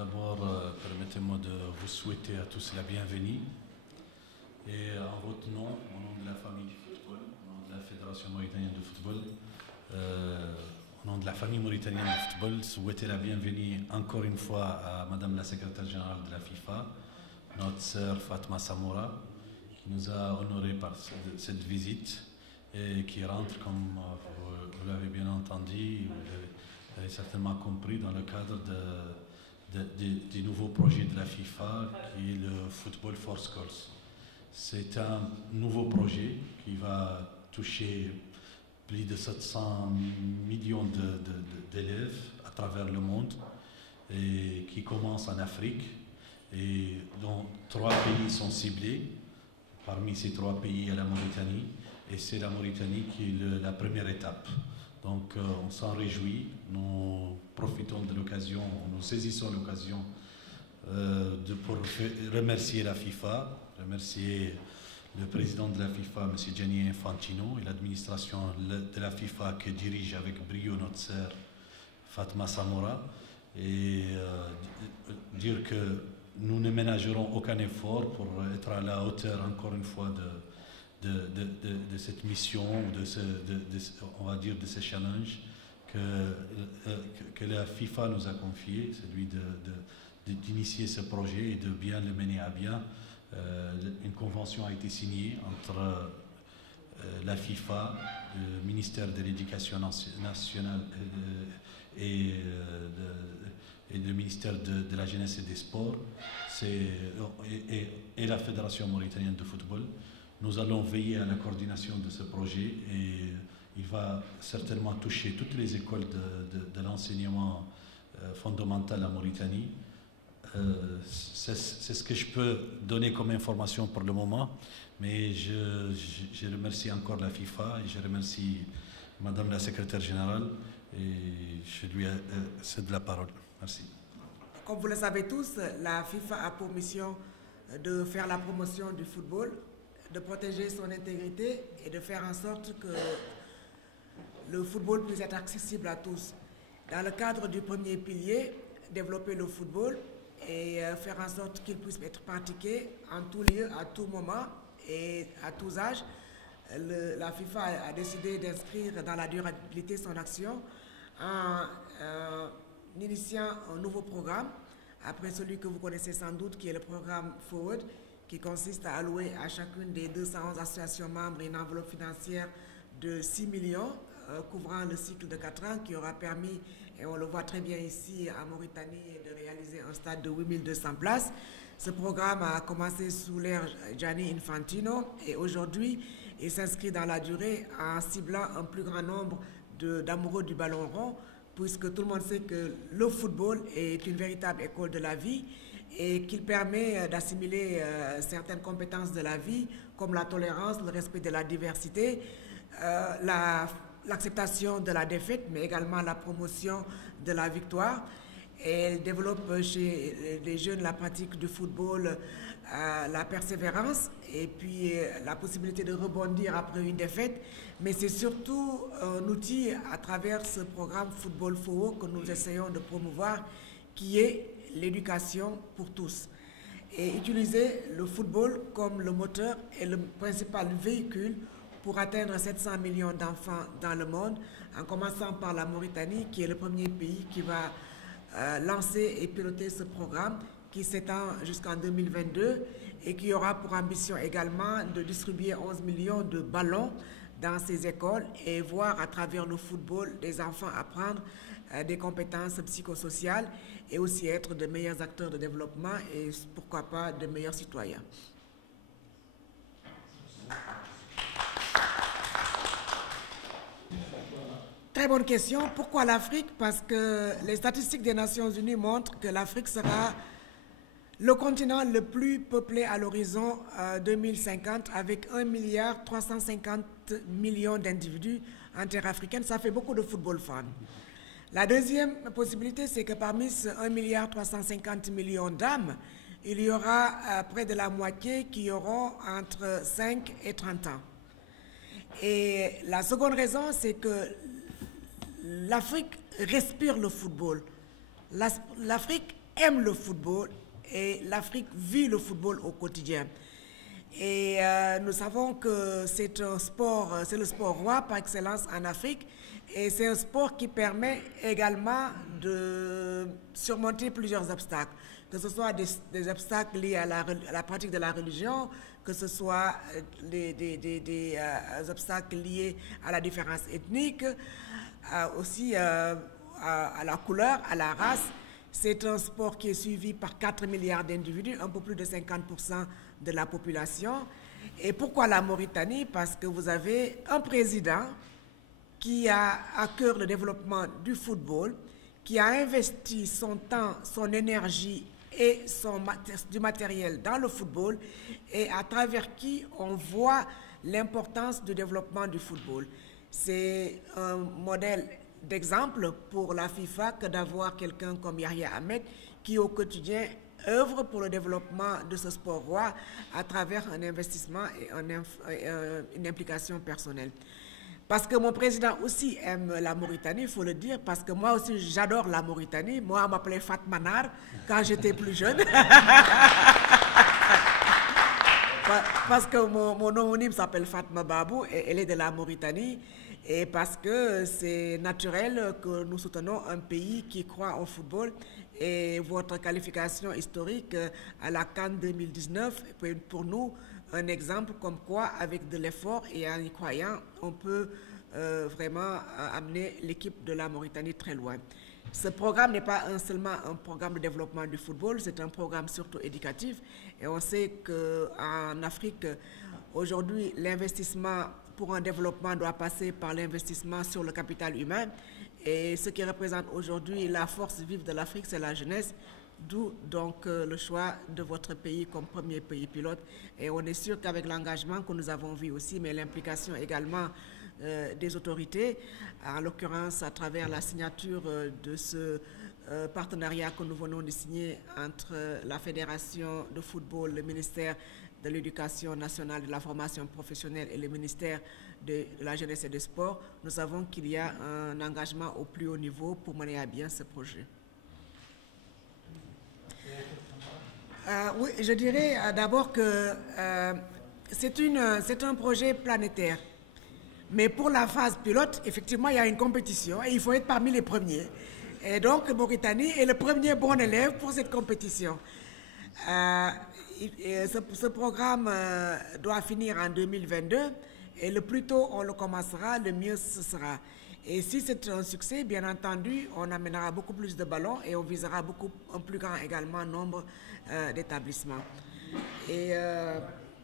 d'abord, permettez-moi de vous souhaiter à tous la bienvenue. Et en votre nom, au nom de la famille du football, au nom de la Fédération mauritanienne de football, au nom de la famille mauritanienne de football, souhaiter la bienvenue encore une fois à Madame la secrétaire générale de la FIFA, notre sœur Fatma Samoura, qui nous a honorés par cette visite et qui rentre, comme vous l'avez bien entendu, vous avez certainement compris, dans le cadre du nouveau projet de la FIFA qui est le Football for Schools. C'est un nouveau projet qui va toucher plus de 700 millions d'élèves à travers le monde et qui commence en Afrique et dont 3 pays sont ciblés. Parmi ces 3 pays, il y a la Mauritanie et c'est la Mauritanie qui est la première étape. Donc on s'en réjouit, nous profitons de l'occasion, nous saisissons l'occasion pour remercier la FIFA, remercier le président de la FIFA, M. Gianni Infantino, et l'administration de la FIFA que dirige avec brio notre sœur Fatma Samoura, et dire que nous ne ménagerons aucun effort pour être à la hauteur, encore une fois, de cette mission, on va dire de ce challenge que la FIFA nous a confié, celui d'initier ce projet et de bien le mener à bien. Une convention a été signée entre la FIFA, le ministère de l'Éducation nationale et le ministère de la Jeunesse et des Sports et la Fédération mauritanienne de football. Nous allons veiller à la coordination de ce projet et il va certainement toucher toutes les écoles de l'enseignement fondamental en Mauritanie. C'est ce que je peux donner comme information pour le moment, mais je remercie encore la FIFA et je remercie Madame la secrétaire générale et je lui cède la parole. Merci. Comme vous le savez tous, la FIFA a pour mission de faire la promotion du football, de protéger son intégrité et de faire en sorte que le football puisse être accessible à tous. Dans le cadre du premier pilier, développer le football et faire en sorte qu'il puisse être pratiqué en tout lieu, à tout moment et à tous âges. La FIFA a décidé d'inscrire dans la durabilité son action en initiant un nouveau programme, après celui que vous connaissez sans doute, qui est le programme Forward, qui consiste à allouer à chacune des 211 associations membres une enveloppe financière de 6 millions, couvrant le cycle de 4 ans, qui aura permis, et on le voit très bien ici en Mauritanie, de réaliser un stade de 8200 places. Ce programme a commencé sous l'ère Gianni Infantino et aujourd'hui, il s'inscrit dans la durée en ciblant un plus grand nombre d'amoureux du ballon rond, puisque tout le monde sait que le football est une véritable école de la vie et qu'il permet d'assimiler certaines compétences de la vie, comme la tolérance, le respect de la diversité, l'acceptation de la défaite, mais également la promotion de la victoire. Et elle développe chez les jeunes la pratique du football, la persévérance et puis la possibilité de rebondir après une défaite. Mais c'est surtout un outil à travers ce programme Football Forward que nous essayons de promouvoir, qui est l'éducation pour tous. Et utiliser le football comme le moteur et le principal véhicule pour atteindre 700 millions d'enfants dans le monde, en commençant par la Mauritanie, qui est le premier pays qui va lancer et piloter ce programme qui s'étend jusqu'en 2022 et qui aura pour ambition également de distribuer 11 millions de ballons dans ces écoles et voir à travers le football des enfants apprendre des compétences psychosociales et aussi être de meilleurs acteurs de développement et pourquoi pas de meilleurs citoyens. Très bonne question. Pourquoi l'Afrique? Parce que les statistiques des Nations Unies montrent que l'Afrique sera le continent le plus peuplé à l'horizon 2050 avec 1,350 milliard d'individus en terre africaine. Ça fait beaucoup de football fans. La deuxième possibilité, c'est que parmi ce 1,350 milliard d'âmes, il y aura près de la moitié qui auront entre 5 et 30 ans. Et la seconde raison, c'est que l'Afrique respire le football. L'Afrique aime le football et l'Afrique vit le football au quotidien. Et nous savons que c'est le sport roi par excellence en Afrique. Et c'est un sport qui permet également de surmonter plusieurs obstacles, que ce soit des obstacles liés à la pratique de la religion, que ce soit des obstacles liés à la différence ethnique, aussi à la couleur, à la race. C'est un sport qui est suivi par 4 milliards d'individus, un peu plus de 50% de la population. Et pourquoi la Mauritanie? Parce que vous avez un président qui a à cœur le développement du football, qui a investi son temps, son énergie et du matériel dans le football, et à travers qui on voit l'importance du développement du football. C'est un modèle d'exemple pour la FIFA que d'avoir quelqu'un comme Yahya Ahmed qui au quotidien œuvre pour le développement de ce sport roi à travers un investissement et une implication personnelle. Parce que mon président aussi aime la Mauritanie, il faut le dire, parce que moi aussi j'adore la Mauritanie. Moi, on m'appelait Fatma Nar quand j'étais plus jeune. Parce que mon homonyme s'appelle Fatma Babou et elle est de la Mauritanie. Et parce que c'est naturel que nous soutenons un pays qui croit au football. Et votre qualification historique à la CAN 2019 est pour nous un exemple comme quoi, avec de l'effort et en y croyant, on peut vraiment amener l'équipe de la Mauritanie très loin. Ce programme n'est pas seulement un programme de développement du football, c'est un programme surtout éducatif. Et on sait qu'en Afrique, aujourd'hui, l'investissement pour un développement doit passer par l'investissement sur le capital humain. Et ce qui représente aujourd'hui la force vive de l'Afrique, c'est la jeunesse. D'où donc le choix de votre pays comme premier pays pilote. Et on est sûr qu'avec l'engagement que nous avons vu aussi, mais l'implication également des autorités, en l'occurrence à travers la signature de ce partenariat que nous venons de signer entre la Fédération de football, le ministère de l'Éducation nationale, de la formation professionnelle et le ministère de la jeunesse et des sports, nous savons qu'il y a un engagement au plus haut niveau pour mener à bien ce projet. Oui, je dirais d'abord que c'est un projet planétaire. Mais pour la phase pilote, effectivement, il y a une compétition et il faut être parmi les premiers. Et donc, Mauritanie est le premier bon élève pour cette compétition. Ce programme doit finir en 2022 et le plus tôt on le commencera, le mieux ce sera. Et si c'est un succès, bien entendu, on amènera beaucoup plus de ballons et on visera un plus grand également nombre d'établissements. Et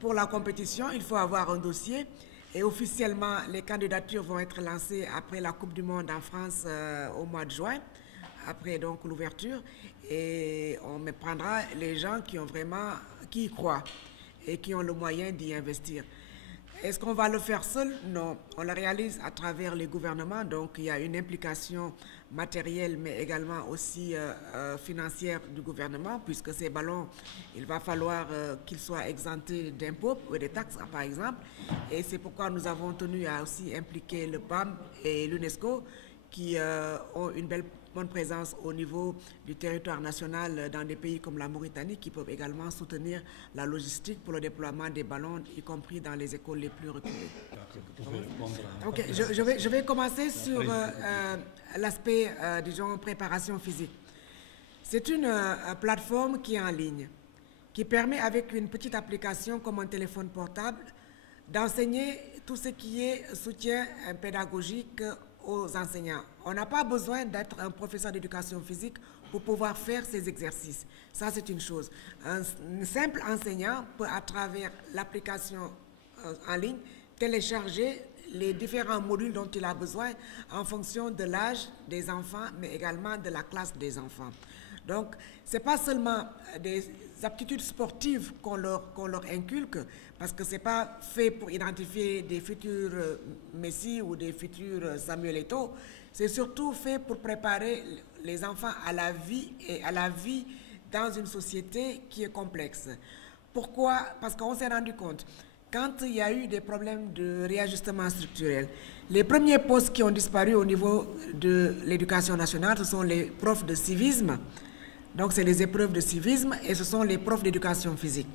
pour la compétition, il faut avoir un dossier. Et officiellement, les candidatures vont être lancées après la Coupe du Monde en France au mois de juin, après donc l'ouverture. Et on prendra les gens qui y croient et qui ont le moyen d'y investir. Est-ce qu'on va le faire seul? Non. On le réalise à travers les gouvernements, donc il y a une implication matérielle, mais également aussi financière du gouvernement, puisque ces ballons, il va falloir qu'ils soient exemptés d'impôts ou des taxes, par exemple. Et c'est pourquoi nous avons tenu à aussi impliquer le PAM et l'UNESCO, qui ont une bonne présence au niveau du territoire national dans des pays comme la Mauritanie, qui peuvent également soutenir la logistique pour le déploiement des ballons, y compris dans les écoles les plus reculées. Ok, je vais commencer sur l'aspect, disons, préparation physique. C'est une plateforme qui est en ligne, qui permet avec une petite application comme un téléphone portable d'enseigner tout ce qui est soutien pédagogique aux enseignants. On n'a pas besoin d'être un professeur d'éducation physique pour pouvoir faire ces exercices. Ça, c'est une chose. Un simple enseignant peut, à travers l'application en ligne, télécharger les différents modules dont il a besoin en fonction de l'âge des enfants, mais également de la classe des enfants. Donc, ce n'est pas seulement des aptitudes sportives qu'on leur inculque, parce que ce n'est pas fait pour identifier des futurs Messi ou des futurs Samuel Eto'o, c'est surtout fait pour préparer les enfants à la vie et à la vie dans une société qui est complexe. Pourquoi? Parce qu'on s'est rendu compte, quand il y a eu des problèmes de réajustement structurel, les premiers postes qui ont disparu au niveau de l'éducation nationale, ce sont les profs de civisme, Donc c'est les épreuves de civisme et ce sont les profs d'éducation physique.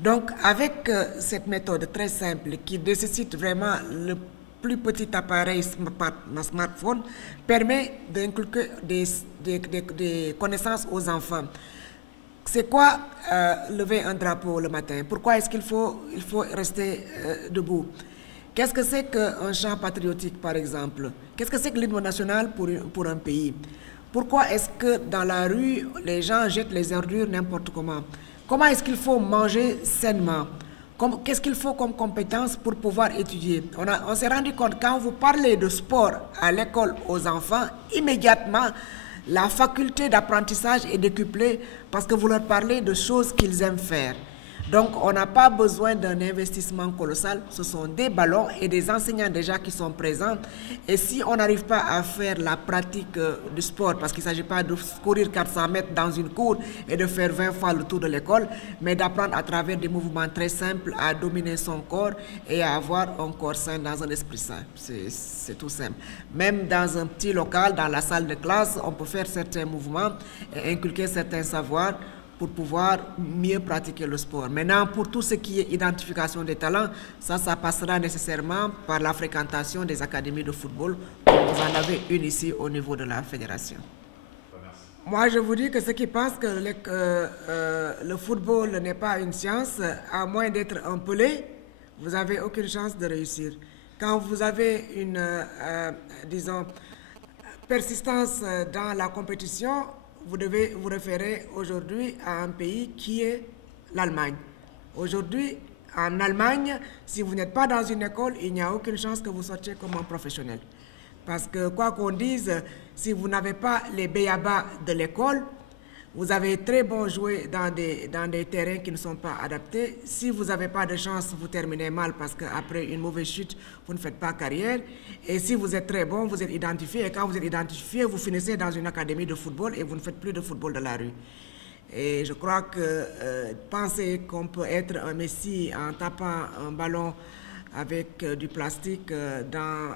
Donc avec cette méthode très simple qui nécessite vraiment le plus petit appareil smartphone, permet d'inculquer des connaissances aux enfants. C'est quoi lever un drapeau le matin? Pourquoi est-ce qu'il faut rester debout? Qu'est-ce que c'est qu'un chant patriotique, par exemple? Qu'est-ce que c'est que l'hymne national pour un pays? Pourquoi est-ce que dans la rue, les gens jettent les ordures n'importe comment? Comment est-ce qu'il faut manger sainement? Qu'est-ce qu'il faut comme compétence pour pouvoir étudier? On s'est rendu compte, quand vous parlez de sport à l'école aux enfants, immédiatement, la faculté d'apprentissage est décuplée parce que vous leur parlez de choses qu'ils aiment faire. Donc, on n'a pas besoin d'un investissement colossal. Ce sont des ballons et des enseignants déjà qui sont présents. Et si on n'arrive pas à faire la pratique du sport, parce qu'il ne s'agit pas de courir 400 mètres dans une cour et de faire 20 fois le tour de l'école, mais d'apprendre à travers des mouvements très simples à dominer son corps et à avoir un corps sain dans un esprit sain. C'est tout simple. Même dans un petit local, dans la salle de classe, on peut faire certains mouvements et inculquer certains savoirs pour pouvoir mieux pratiquer le sport. Maintenant, pour tout ce qui est identification des talents, ça passera nécessairement par la fréquentation des académies de football, comme vous en avez une ici au niveau de la fédération. Moi, je vous dis que ceux qui pensent que le football n'est pas une science, à moins d'être un pelé, vous n'avez aucune chance de réussir. Quand vous avez une, disons, persistance dans la compétition, vous devez vous référer aujourd'hui à un pays qui est l'Allemagne. Aujourd'hui, en Allemagne, si vous n'êtes pas dans une école, il n'y a aucune chance que vous sortiez comme un professionnel. Parce que quoi qu'on dise, si vous n'avez pas les b.a.-ba de l'école, vous avez très bon jouer dans des terrains qui ne sont pas adaptés. Si vous n'avez pas de chance, vous terminez mal parce qu'après une mauvaise chute, vous ne faites pas carrière. Et si vous êtes très bon, vous êtes identifié. Et quand vous êtes identifié, vous finissez dans une académie de football et vous ne faites plus de football de la rue. Et je crois que penser qu'on peut être un Messi en tapant un ballon avec du plastique dans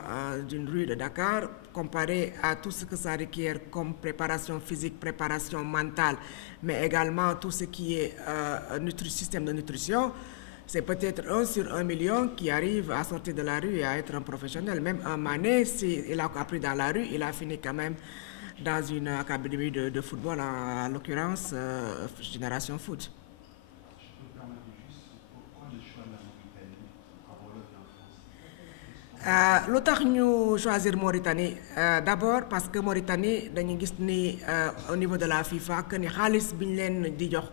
une rue de Dakar, comparé à tout ce que ça requiert comme préparation physique, préparation mentale, mais également tout ce qui est système de nutrition, c'est peut-être 1 sur 1 million qui arrive à sortir de la rue et à être un professionnel. Même un Mané, s'il a appris dans la rue, il a fini quand même dans une académie de football, en l'occurrence Génération Foot. Lu tax ñu choisir Mauritanie d'abord parce que Mauritanie dañu gis ni au niveau de la FIFA que ni xaalis bi ñu leen di jox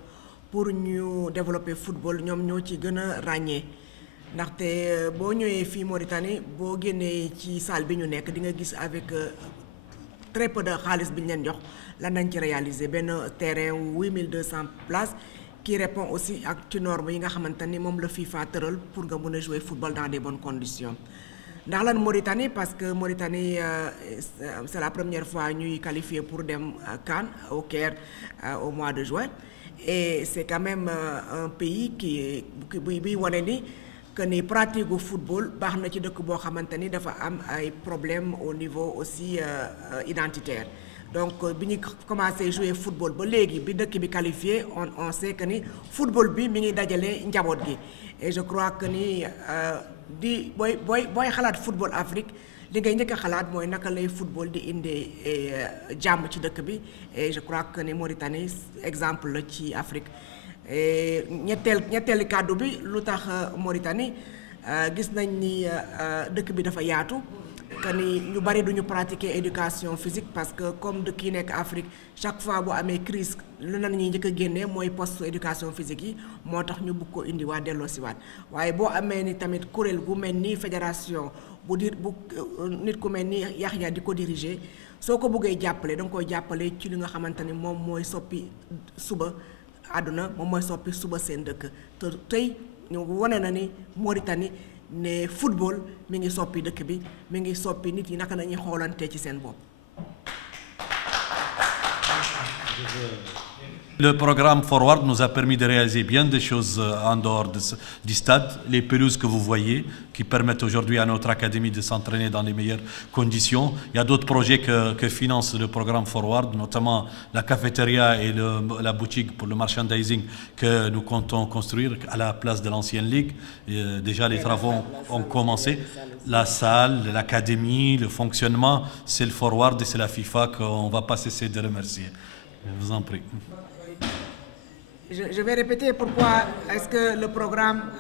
pour ñu développer football ñoom ñoo ci gën a ràññee ndaxte boo ñëwee fii Mauritanie boo génnee ci salle bi ñu nekk di nga gis avec très peu de xaalis bi ñu leen jox lan nañ ci réaliser benn terrain 8200 places qui répond aussi ak ci normes yi nga xamante ni moom la FIFA tëral pour nga mën a jouer football dans des bonnes conditions. Dans la Mauritanie, parce que Mauritanie, c'est la première fois ñuy qualifié pour dem CAN au Caire au mois de juin. Et c'est quand même un pays qui buy wane ni que ni pratique au football baax na ci dëkk boo xamante ni dafa am ay problèmes au niveau aussi identitaire. Donc bi ñu commencé jouer football ba léegi bi dëkk bi qualifié on sait que ni football bi mi ngi dajale njaboot gi. Et je crois que ni booy xalaat football Afrique li ngay njëkk a xalaat mooy naka lay football di indi jàmm ci dëkk bi et je crois que ni Mauritanie exemple la ci Afrique. Et ñetteeli kàddu bi lu tax Mauritanie gis nañ ni dëkk bi dafa yaatu que ni ñu bari duñu pratiquer éducation physique parce que comme dëkk yi nekk Afrique chaque fois bu amee crise lu na ñuy njëkk a génnee mooy poste éducation physique yi moo tax ñu bëgg ko indi waa delloo si waat waaye boo amee ni tamit kuréel gu mel ni fédération bu nit ku mel ni Yaxya di ko diriger soo ko bëggee jàppale da nga koy jàppale ci li nga xamante ni moom mooy soppi suba àdduna moom mooy soppi suba seen dëkk te tey ñu wane na ni Mauritanie ne football mi ngi soppi dëkk bi mi ngi soppi nit yi naka nañuy xoolante ci seen bopp. Le programme Forward nous a permis de réaliser bien des choses en dehors du stade. Les pelouses que vous voyez, qui permettent aujourd'hui à notre académie de s'entraîner dans les meilleures conditions. Il y a d'autres projets que finance le programme Forward, notamment la cafétéria et la boutique pour le merchandising que nous comptons construire à la place de l'ancienne ligue. Déjà, les travaux ont commencé. La salle, l'académie, le fonctionnement, c'est le Forward et c'est la FIFA qu'on ne va pas cesser de remercier. Je vous en prie. Je vais répéter pourquoi est-ce que le programme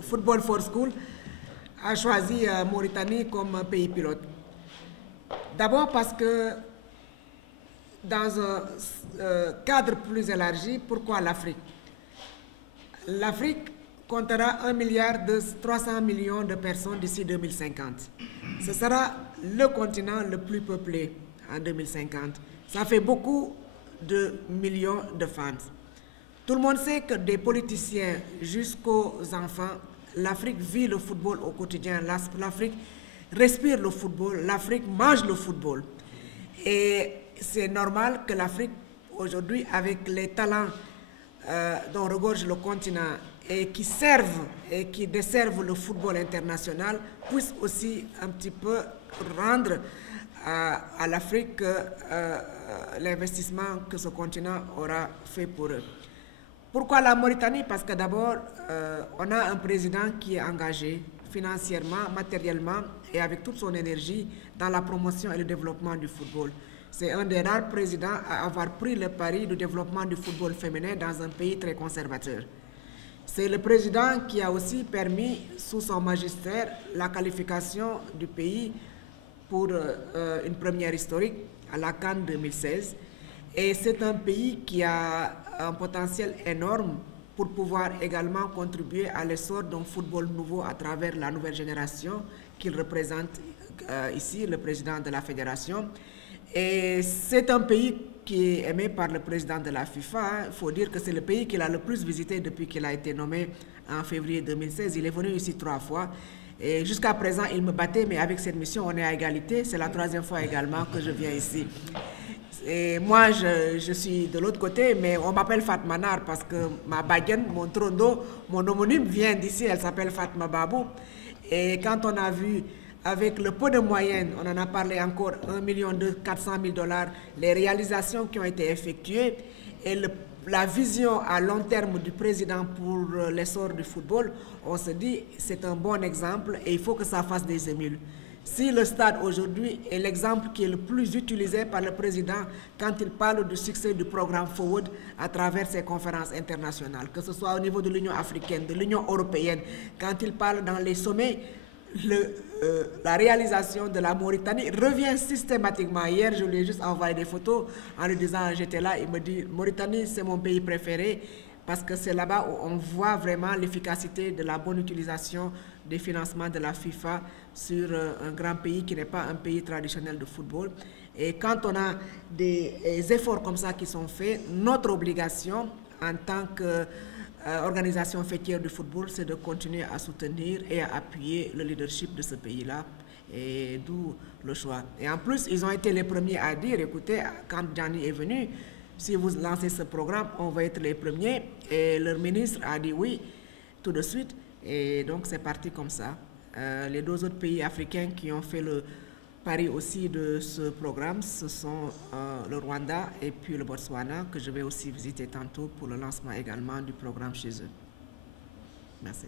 Football for School a choisi Mauritanie comme pays pilote. D'abord parce que dans un cadre plus élargi, pourquoi l'Afrique? L'Afrique comptera 1,3 milliard de personnes d'ici 2050. Ce sera le continent le plus peuplé en 2050. Ça fait beaucoup de millions de fans. Tout le monde sait que des politiciens jusqu'aux enfants, l'Afrique vit le football au quotidien, l'Afrique respire le football, l'Afrique mange le football. Et c'est normal que l'Afrique, aujourd'hui, avec les talents dont regorge le continent et qui servent et qui desservent le football international, puisse aussi un petit peu rendre à l'Afrique l'investissement que ce continent aura fait pour eux. Pourquoi la Mauritanie? Parce que d'abord, on a un président qui est engagé financièrement, matériellement et avec toute son énergie dans la promotion et le développement du football. C'est un des rares présidents à avoir pris le pari du développement du football féminin dans un pays très conservateur. C'est le président qui a aussi permis, sous son magistère, la qualification du pays pour une première historique à la CAN 2016. Et c'est un pays qui a un potentiel énorme pour pouvoir également contribuer à l'essor d'un football nouveau à travers la nouvelle génération qu'il représente ici, le président de la fédération. Et c'est un pays qui est aimé par le président de la FIFA. Il faut dire que c'est le pays qu'il a le plus visité depuis qu'il a été nommé en février 2016. Il est venu ici 3 fois. Et jusqu'à présent, il me battait, mais avec cette mission, on est à égalité. C'est la 3e fois également que je viens ici. Et moi, je suis de l'autre côté, mais on m'appelle Fatma Nar parce que ma baguette, mon trondo, mon homonyme vient d'ici, elle s'appelle Fatma Babou. Et quand on a vu, avec le peu de moyens, on en a parlé encore, 1,4 million, les réalisations qui ont été effectuées et la vision à long terme du président pour l'essor du football, on se dit c'est un bon exemple et il faut que ça fasse des émules. Si le stade aujourd'hui est l'exemple qui est le plus utilisé par le président quand il parle du succès du programme Forward à travers ses conférences internationales, que ce soit au niveau de l'Union africaine, de l'Union européenne, quand il parle dans les sommets, la réalisation de la Mauritanie revient systématiquement. Hier, je lui ai juste envoyé des photos en lui disant j'étais là, il me dit Mauritanie c'est mon pays préféré parce que c'est là-bas où on voit vraiment l'efficacité de la bonne utilisation des financements de la FIFA sur un grand pays qui n'est pas un pays traditionnel de football. Et quand on a des efforts comme ça qui sont faits, notre obligation en tant qu'organisation fêtière du football, c'est de continuer à soutenir et à appuyer le leadership de ce pays-là, et d'où le choix. Et en plus, ils ont été les premiers à dire, écoutez, quand Gianni est venu, si vous lancez ce programme, on va être les premiers. Et leur ministre a dit oui, tout de suite. Et donc, c'est parti comme ça. Les 2 autres pays africains qui ont fait le pari aussi de ce programme, ce sont le Rwanda et puis le Botswana, que je vais aussi visiter tantôt pour le lancement également du programme chez eux. Merci.